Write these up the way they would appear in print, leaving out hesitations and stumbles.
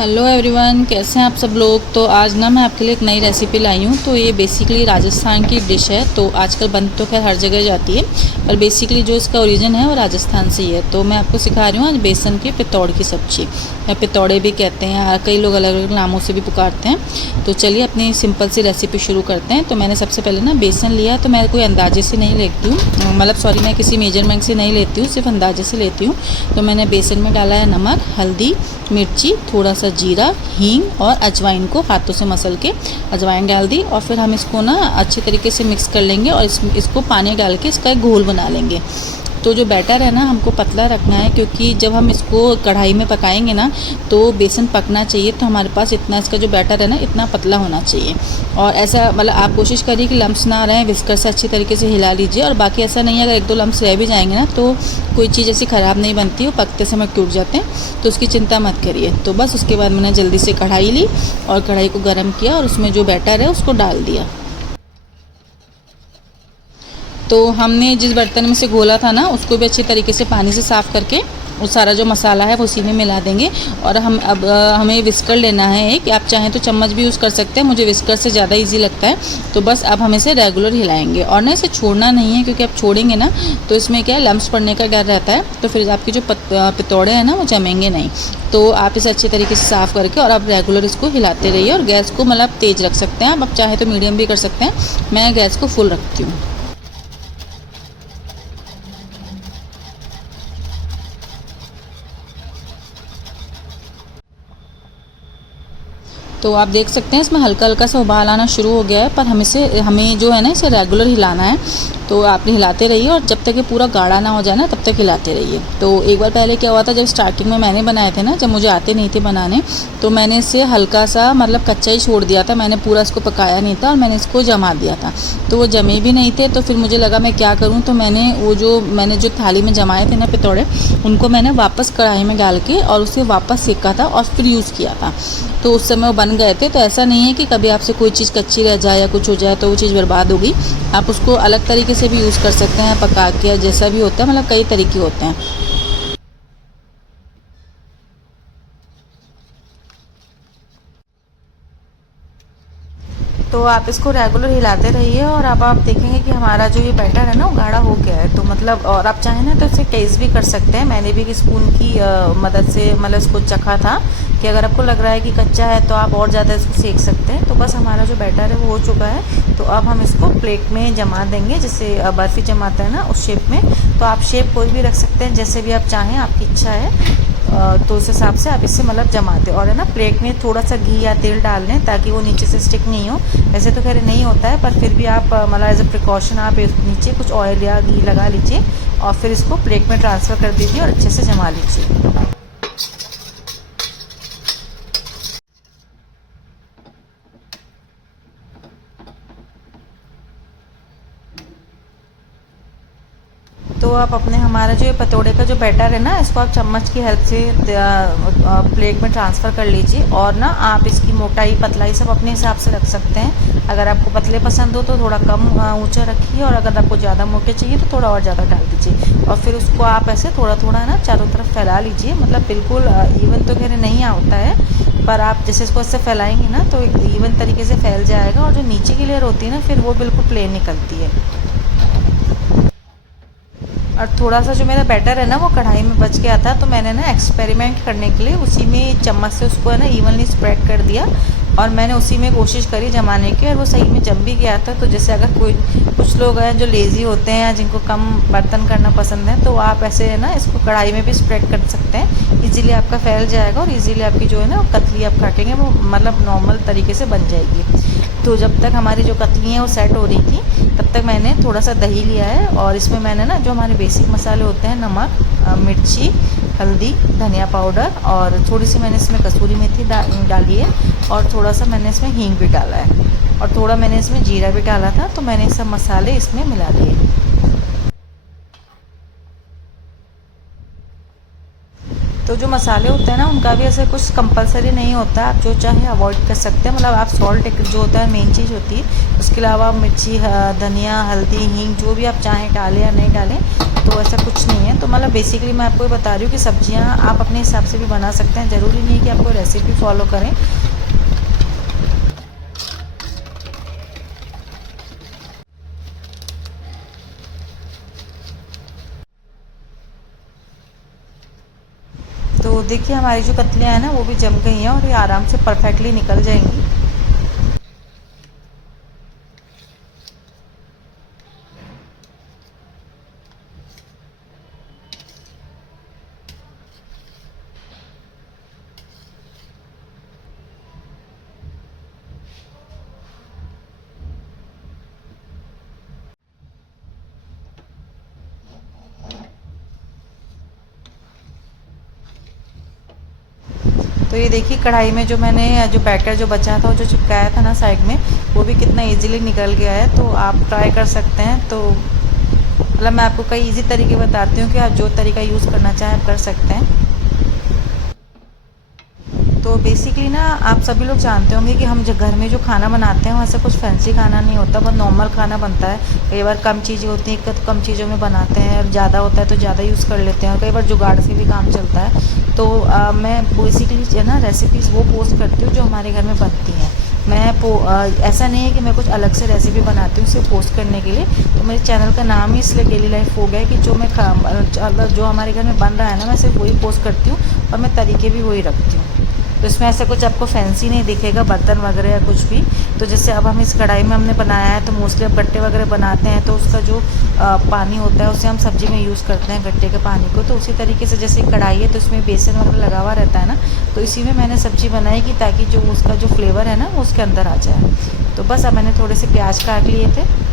Hello everyone, कैसे हैं आप सब लोग। तो आज ना मैं आपके लिए एक नई रेसिपी लाई हूँ। तो ये बेसिकली राजस्थान की डिश है। तो आजकल बन तो खैर हर जगह जाती है, पर बेसिकली जो इसका ओरिजिन है वो राजस्थान से ही है। तो मैं आपको सिखा रही हूँ आज बेसन की पितौड़ की सब्ज़ी, या पितौड़े भी कहते हैं, कई लोग अलग अलग नामों से भी पुकारते हैं। तो चलिए अपनी सिंपल सी रेसिपी शुरू करते हैं। तो मैंने सबसे पहले ना बेसन लिया। तो मैं कोई अंदाजे से नहीं लेती हूँ, मतलब सॉरी, मैं किसी मेजरमेंट से नहीं लेती हूँ, सिर्फ अंदाजे से लेती हूँ। तो मैंने बेसन में डाला है नमक, हल्दी, मिर्ची, थोड़ा सा जीरा, हींग और अजवाइन को हाथों से मसल के अजवाइन डाल दी। और फिर हम इसको ना अच्छे तरीके से मिक्स कर लेंगे और इसको पानी डाल के इसका एक घोल बना लेंगे। तो जो बैटर है ना, हमको पतला रखना है, क्योंकि जब हम इसको कढ़ाई में पकाएंगे ना तो बेसन पकना चाहिए। तो हमारे पास इतना इसका जो बैटर है ना, इतना पतला होना चाहिए। और ऐसा मतलब आप कोशिश करिए कि लम्स ना रहें, विस्कर से अच्छी तरीके से हिला लीजिए। और बाकी ऐसा नहीं है, अगर एक दो लम्स रह भी जाएंगे ना तो कोई चीज़ ऐसी ख़राब नहीं बनती, वो पकते समय टूट जाते हैं, तो उसकी चिंता मत करिए। तो बस उसके बाद मैंने जल्दी से कढ़ाई ली और कढ़ाई को गर्म किया और उसमें जो बैटर है उसको डाल दिया। तो हमने जिस बर्तन में से घोला था ना, उसको भी अच्छी तरीके से पानी से साफ़ करके वो सारा जो मसाला है वो उसी में मिला देंगे। और हम अब हमें विस्कर लेना है कि आप चाहें तो चम्मच भी यूज़ कर सकते हैं, मुझे विस्कर से ज़्यादा इजी लगता है। तो बस अब हम इसे रेगुलर हिलाएंगे और ना इसे छोड़ना नहीं है, क्योंकि आप छोड़ेंगे ना तो इसमें क्या है, लम्स पड़ने का डर रहता है। तो फिर आपके जो पितौड़े हैं ना वो जमेंगे नहीं। तो आप इसे अच्छे तरीके से साफ़ करके और आप रेगुलर इसको हिलाते रहिए। और गैस को मतलब तेज़ रख सकते हैं आप चाहें तो मीडियम भी कर सकते हैं, मैं गैस को फुल रखती हूँ। तो आप देख सकते हैं इसमें हल्का हल्का सा उबाल आना शुरू हो गया है, पर हमें जो है ना इसे रेगुलर हिलाना है। तो आप हिलाते रहिए और जब तक ये पूरा गाढ़ा ना हो जाए ना तब तक हिलाते रहिए। तो एक बार पहले क्या हुआ था, जब स्टार्टिंग में मैंने बनाए थे ना, जब मुझे आते नहीं थे बनाने, तो मैंने इसे हल्का सा मतलब कच्चा ही छोड़ दिया था, मैंने पूरा इसको पकाया नहीं था और मैंने इसको जमा दिया था। तो वो जमे भी नहीं थे। तो फिर मुझे लगा मैं क्या करूँ, तो मैंने जो थाली में जमाए थे ना पितौड़े, उनको मैंने वापस कढ़ाई में डाल के और उसे वापस सेका था और फिर यूज़ किया था। तो उस समय वो बन गए थे। तो ऐसा नहीं है कि कभी आपसे कोई चीज़ कच्ची रह जाए या कुछ हो जाए तो वो चीज़ बर्बाद होगी। आप उसको अलग तरीके से भी यूज़ कर सकते हैं, पका के, जैसा भी होता है, मतलब कई तरीके होते हैं। तो आप इसको रेगुलर हिलाते रहिए और अब आप देखेंगे कि हमारा जो ये बैटर है ना वो गाढ़ा हो गया है। तो मतलब और आप चाहें ना तो इसे टेस्ट भी कर सकते हैं। मैंने भी एक स्पून की मदद से मतलब इसको चखा था कि अगर आपको लग रहा है कि कच्चा है तो आप और ज़्यादा इसको सेक सकते हैं। तो बस हमारा जो बैटर है वो हो चुका है। तो अब हम इसको प्लेट में जमा देंगे, जैसे बर्फ़ी जमाता है ना उस शेप में। तो आप शेप कोई भी रख सकते हैं, जैसे भी आप चाहें, आपकी इच्छा है। तो उस हिसाब से आप इसे मतलब जमाते और है ना प्लेट में थोड़ा सा घी या तेल डाल लें ताकि वो नीचे से स्टिक नहीं हो। वैसे तो खैर नहीं होता है, पर फिर भी आप मतलब एज अ प्रिकॉशन आप नीचे कुछ ऑयल या घी लगा लीजिए और फिर इसको प्लेट में ट्रांसफ़र कर दीजिए और अच्छे से जमा लीजिए। तो आप अपने हमारा जो ये पतोड़े का जो बैटर है ना, इसको आप चम्मच की हेल्प से प्लेट में ट्रांसफ़र कर लीजिए। और ना आप इसकी मोटाई पतलाई सब अपने हिसाब से रख सकते हैं। अगर आपको पतले पसंद हो तो थोड़ा कम ऊंचा रखिए, और अगर आपको ज़्यादा मोटे चाहिए तो थोड़ा और ज़्यादा डाल दीजिए। और फिर उसको आप ऐसे थोड़ा थोड़ा ना चारों तरफ फैला लीजिए। मतलब बिल्कुल इवन तो खैर नहीं होता है, पर आप जैसे इसको ऐसे फैलाएंगे ना तो एक इवन तरीके से फैल जाएगा। और जो नीचे की लेयर होती है ना, फिर वो बिल्कुल प्लेन निकलती है। और थोड़ा सा जो मेरा बैटर है ना वो कढ़ाई में बच गया था, तो मैंने ना एक्सपेरिमेंट करने के लिए उसी में चम्मच से उसको है ना इवनली स्प्रेड कर दिया। और मैंने उसी में कोशिश करी जमाने की, और वो सही में जम भी गया था। तो जैसे अगर कुछ लोग हैं जो लेज़ी होते हैं या जिनको कम बर्तन करना पसंद है, तो आप ऐसे है ना इसको कढ़ाई में भी स्प्रेड कर सकते हैं। इजीली आपका फैल जाएगा और इजीली आपकी जो है ना कतली आप काटेंगे वो मतलब नॉर्मल तरीके से बन जाएगी। तो जब तक हमारी जो कतली हैं वो सेट हो रही थी, तब तक मैंने थोड़ा सा दही लिया है और इसमें मैंने ना जो हमारे बेसिक मसाले होते हैं, नमक, मिर्ची, हल्दी, धनिया पाउडर, और थोड़ी सी मैंने इसमें कसूरी मेथी डाली है, और थोड़ा सा मैंने इसमें हींग भी डाला है, और थोड़ा मैंने इसमें जीरा भी डाला था। तो मैंने सब मसाले इसमें मिला दिए। तो जो मसाले होते हैं ना उनका भी ऐसे कुछ कंपलसरी नहीं होता, आप जो चाहे अवॉइड कर सकते हैं। मतलब आप सॉल्ट एक जो होता है मेन चीज़ होती है, उसके अलावा मिर्ची, धनिया, हल्दी, हींग जो भी आप चाहें डालें या नहीं डालें, तो ऐसा कुछ नहीं है। तो मतलब बेसिकली मैं आपको बता रही हूँ कि सब्जियाँ आप अपने हिसाब से भी बना सकते हैं, ज़रूरी नहीं है कि आपको रेसिपी फॉलो करें। तो देखिए हमारी जो कतलियाँ हैं ना वो भी जम गई हैं और ये आराम से परफेक्टली निकल जाएंगी। तो ये देखिए कढ़ाई में जो मैंने जो बैटर जो बचा था, जो चिपकाया था ना साइड में, वो भी कितना इजीली निकल गया है। तो आप ट्राई कर सकते हैं। तो मतलब मैं आपको कई इजी तरीके बताती हूँ कि आप जो तरीका यूज़ करना चाहें आप कर सकते हैं। तो बेसिकली ना आप सभी लोग जानते होंगे कि हम जो घर में जो खाना बनाते हैं वैसे कुछ फैंसी खाना नहीं होता, बहुत नॉर्मल खाना बनता है। कई बार कम चीज़ें होती हैं, कम चीज़ों में बनाते हैं, ज़्यादा होता है तो ज़्यादा यूज़ कर लेते हैं, कई बार जुगाड़ से भी काम चलता है। तो मैं बेसिकली जो है ना रेसिपीज़ वो पोस्ट करती हूँ जो हमारे घर में बनती हैं। ऐसा नहीं है कि मैं कुछ अलग से रेसिपी बनाती हूँ उसे पोस्ट करने के लिए। तो मेरे चैनल का नाम ही इसलिए डेली लाइफ हो गया है कि जो हमारे घर में बन रहा है ना मैं सिर्फ वही पोस्ट करती हूँ और मैं तरीके भी वही रखती हूँ। तो इसमें ऐसा कुछ आपको फैंसी नहीं दिखेगा, बर्तन वगैरह या कुछ भी। तो जैसे अब हम इस कढ़ाई में हमने बनाया है, तो मोस्टली अब गट्टे वगैरह बनाते हैं तो उसका जो पानी होता है उसे हम सब्ज़ी में यूज़ करते हैं, गट्टे के पानी को। तो उसी तरीके से जैसे कढ़ाई है तो इसमें बेसन वगैरह लगा हुआ रहता है ना, तो इसी में मैंने सब्ज़ी बनाई कि ताकि जो उसका जो फ्लेवर है ना वो उसके अंदर आ जाए। तो बस अब मैंने थोड़े से प्याज काट लिए थे।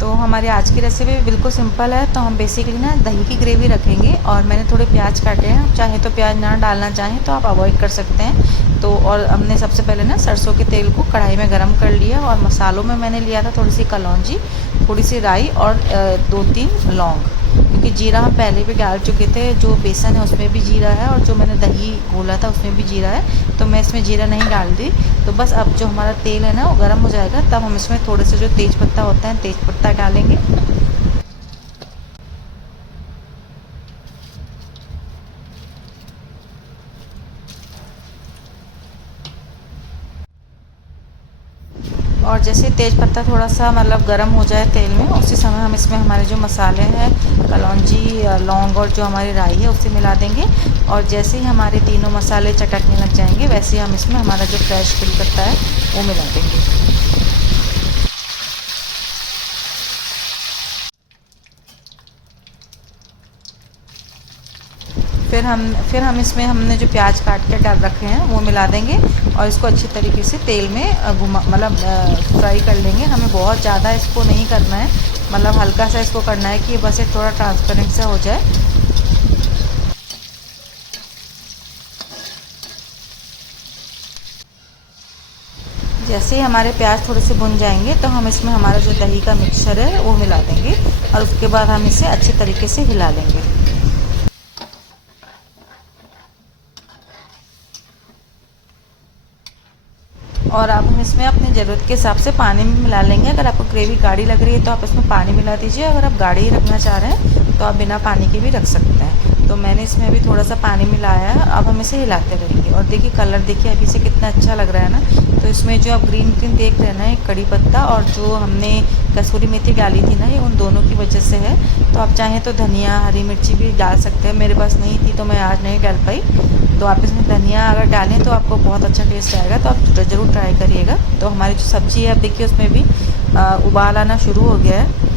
तो हमारी आज की रेसिपी बिल्कुल सिंपल है। तो हम बेसिकली ना दही की ग्रेवी रखेंगे और मैंने थोड़े प्याज काटे हैं, आप चाहे तो प्याज ना डालना चाहें तो आप अवॉइड कर सकते हैं। तो और हमने सबसे पहले ना सरसों के तेल को कढ़ाई में गरम कर लिया और मसालों में मैंने लिया था थोड़ी सी कलौंजी, थोड़ी सी राई और 2-3 लौंग, क्योंकि जीरा हम पहले भी डाल चुके थे। जो बेसन है उसमें भी जीरा है और जो मैंने दही घोला था उसमें भी जीरा है, तो मैं इसमें जीरा नहीं डाल दी। तो बस अब जो हमारा तेल है ना वो गर्म हो जाएगा, तब हम इसमें थोड़े से जो तेज़ पत्ता होता है तेज़ पत्ता डालेंगे। और जैसे तेज़ पत्ता थोड़ा सा मतलब गर्म हो जाए तेल में, उसी समय हम इसमें हमारे जो मसाले हैं कलौंजी, लौंग और जो हमारी राई है उसे मिला देंगे। और जैसे ही हमारे तीनों मसाले चटकने लग जाएंगे वैसे ही हम इसमें हमारा जो फ्रेश तिल पत्ता है वो मिला देंगे। फिर हम इसमें हमने जो प्याज काट के डाल रखे हैं वो मिला देंगे और इसको अच्छी तरीके से तेल में घुमा मतलब फ्राई कर लेंगे। हमें बहुत ज़्यादा इसको नहीं करना है, मतलब हल्का सा इसको करना है कि बस ये थोड़ा ट्रांसपेरेंट सा हो जाए। जैसे ही हमारे प्याज थोड़े से भुन जाएंगे तो हम इसमें हमारा जो दही का मिक्सचर है वो मिला देंगे और उसके बाद हम इसे अच्छे तरीके से हिला लेंगे। और आप हम इसमें अपनी ज़रूरत के हिसाब से पानी भी मिला लेंगे। अगर आपको ग्रेवी गाढ़ी लग रही है तो आप इसमें पानी मिला दीजिए, अगर आप गाढ़ी रखना चाह रहे हैं तो आप बिना पानी के भी रख सकते हैं। तो मैंने इसमें अभी थोड़ा सा पानी मिलाया है, अब हम इसे हिलाते रहेंगे। और देखिए कलर देखिए अभी से कितना अच्छा लग रहा है ना। तो इसमें जो आप ग्रीन ग्रीन देख रहे हैं ना, एक कड़ी पत्ता और जो हमने कसूरी मेथी डाली थी ना, ये उन दोनों की वजह से है। तो आप चाहें तो धनिया, हरी मिर्ची भी डाल सकते हैं, मेरे पास नहीं थी तो मैं आज नहीं डाल पाई। तो आप इसमें धनिया अगर डालें तो आपको बहुत अच्छा टेस्ट आएगा, तो आप ज़रूर ट्राई करिएगा। तो हमारी जो सब्ज़ी है अब देखिए उसमें भी उबाल आना शुरू हो गया है।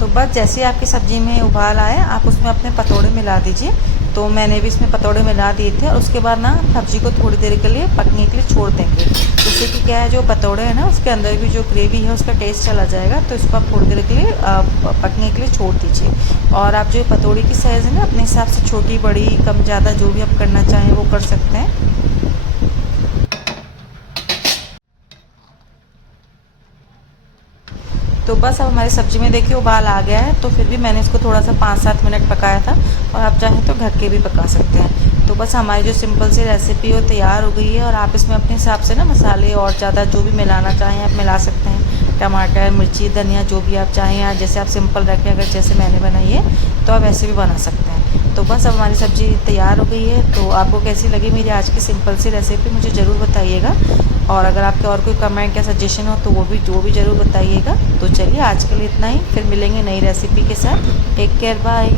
तो बस जैसे ही आपकी सब्ज़ी में उबाल आए आप उसमें अपने पतोड़े मिला दीजिए। तो मैंने भी इसमें पतोड़े मिला दिए थे और उसके बाद ना सब्ज़ी को थोड़ी देर के लिए पकने के लिए छोड़ देंगे। जिससे कि क्या है, जो पतोड़े हैं ना उसके अंदर भी जो ग्रेवी है उसका टेस्ट चला जाएगा। तो इसको आप थोड़ी देर के लिए पकने के लिए छोड़ दीजिए। और आप जो पतोड़े की साइज़ है ना अपने हिसाब से छोटी बड़ी कम ज़्यादा जो भी आप करना चाहें वो कर सकते हैं। तो बस अब हमारी सब्ज़ी में देखिए उबाल आ गया है, तो फिर भी मैंने इसको थोड़ा सा 5-7 मिनट पकाया था, और आप चाहें तो ढक के भी पका सकते हैं। तो बस हमारी जो सिंपल सी रेसिपी वो तैयार हो गई है, और आप इसमें अपने हिसाब से ना मसाले और ज़्यादा जो भी मिलाना चाहें आप मिला सकते हैं। टमाटर, मिर्ची, धनिया जो भी आप चाहें, या जैसे आप सिंपल रखें, अगर जैसे मैंने बनाई है तो आप ऐसे भी बना सकते हैं। तो बस अब हमारी सब्ज़ी तैयार हो गई है। तो आपको कैसी लगी मेरी आज की सिंपल सी रेसिपी मुझे ज़रूर बताइएगा, और अगर आपके और कोई कमेंट या सजेशन हो तो वो भी ज़रूर बताइएगा। तो चलिए आज के लिए इतना ही, फिर मिलेंगे नई रेसिपी के साथ। Take care, bye.